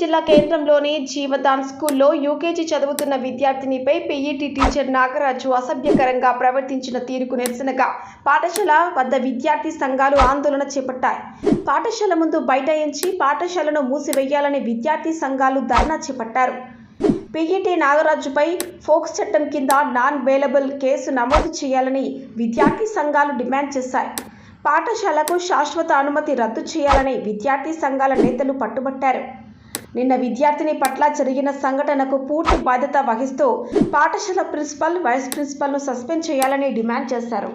జిల్లా కేంద్రంలోని జీవదాన్ స్కూల్లో యూకేజీ చదువుతున్న విద్యార్థినిపై పీఈటీ టీచర్ నాగరాజు అసభ్యకరంగా ప్రవర్తించిన తీరుకు నిరసనగా పాఠశాల వద్ద విద్యార్థి సంఘాలు ఆందోళన చేపట్టాయి. పాఠశాల ముందు బైఠాయించి పాఠశాలను మూసివేయాలని విద్యార్థి సంఘాలు ధర్నా చేపట్టారు. పీఈటీ నాగరాజుపై ఫోక్స్ చట్టం కింద నాన్ బెయిలబుల్ కేసు నమోదు చేయాలని విద్యార్థి సంఘాలు డిమాండ్ చేశాయి. పాఠశాలకు శాశ్వత అనుమతి రద్దు చేయాలని విద్యార్థి సంఘాల నేతలు పట్టుబట్టారు. నిన్న విద్యార్థిని పట్ల జరిగిన సంఘటనకు పూర్తి బాధ్యత వహిస్తూ పాఠశాల ప్రిన్సిపల్, వైస్ ప్రిన్సిపల్ను సస్పెండ్ చేయాలని డిమాండ్ చేశారు.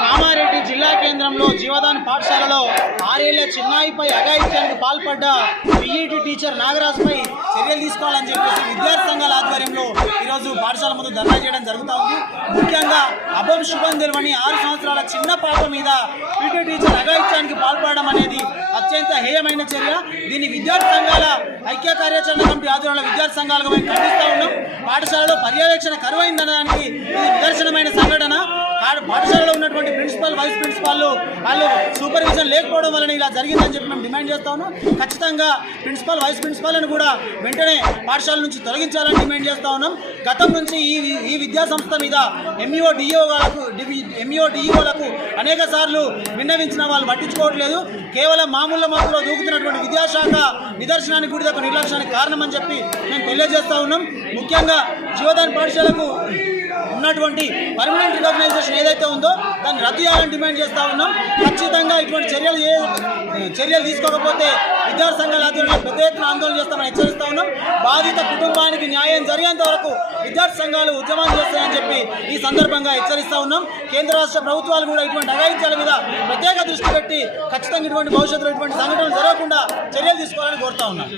కామారెడ్డి జిల్లా కేంద్రంలో జీవదాన్ పాఠశాలలో 6 ఏళ్ల చిన్నాయిపై అఘాయిత్యానికి పాల్పడ్డ పీఈటీ టీచర్ నాగరాజుపై చర్యలు తీసుకోవాలని చెప్పేసి విద్యార్థి సంఘాల ఆధ్వర్యంలో ఈరోజు పాఠశాల ముందు ధర్నా చేయడం జరుగుతూ ఉంది. ముఖ్యంగా అభం శుభం తెలివని 6 సంవత్సరాల చిన్న పాప మీద పీఈటీ టీచర్ అఘాయిత్యానికి పాల్పడడం అనేది అత్యంత హేయమైన చర్య. దీన్ని విద్యార్థి సంఘాల ఐక్య కార్యాచరణ కమిటీ ఆధ్వర్యంలో విద్యార్థి సంఘాలుగా మేము ఖండిస్తూ ఉన్నాం. పాఠశాలలో పర్యవేక్షణ కరువైందనడానికి ఇది నిదర్శనమైన సంఘటన. పాఠశాలలో ఉన్నటువంటి ప్రిన్సిపల్, వైస్ ప్రిన్సిపాల్ వాళ్ళు సూపర్విజన్ లేకపోవడం వలన ఇలా జరిగిందని చెప్పి మేము డిమాండ్ చేస్తా ఉన్నాం. ఖచ్చితంగా ప్రిన్సిపల్ వైస్ ప్రిన్సిపల్ని కూడా వెంటనే పాఠశాల నుంచి తొలగించాలని డిమాండ్ చేస్తా ఉన్నాం. గతం నుంచి ఈ విద్యా సంస్థ మీద ఎంఈఓ డిఈఓలకు అనేక సార్లు విన్నవించిన వాళ్ళు పట్టించుకోవట్లేదు. కేవలం మామూలు మార్పులో దూకుతున్నటువంటి విద్యాశాఖ నిదర్శనానికి కూడా ఒక నిర్లక్ష్యానికి కారణమని చెప్పి మేము తెలియజేస్తా ఉన్నాం. ముఖ్యంగా జీవదాన్ పాఠశాలకు ఉన్నటువంటి పర్మనెంట్ రికగ్నైజేషన్ ఏదైతే ఉందో దాన్ని రద్దు చేయాలని డిమాండ్ చేస్తూ ఉన్నాం. ఖచ్చితంగా ఇటువంటి చర్యలు తీసుకోకపోతే విద్యార్థి సంఘాల ఆధ్వర్యంలో పెద్ద ఎత్తున ఆందోళన చేస్తామని హెచ్చరిస్తూ ఉన్నాం. బాధిత కుటుంబానికి న్యాయం జరిగేంత వరకు విద్యార్థి సంఘాలు ఉద్యమాలు చేస్తాయని చెప్పి ఈ సందర్భంగా హెచ్చరిస్తూ ఉన్నాం. కేంద్ర రాష్ట్ర ప్రభుత్వాలు కూడా ఇటువంటి అఘాయిత్యాల మీద ప్రత్యేక దృష్టి పెట్టి ఖచ్చితంగా ఇటువంటి భవిష్యత్తులో ఇటువంటి సంఘటనలు జరగకుండా చర్యలు తీసుకోవాలని కోరుతా ఉన్నాం.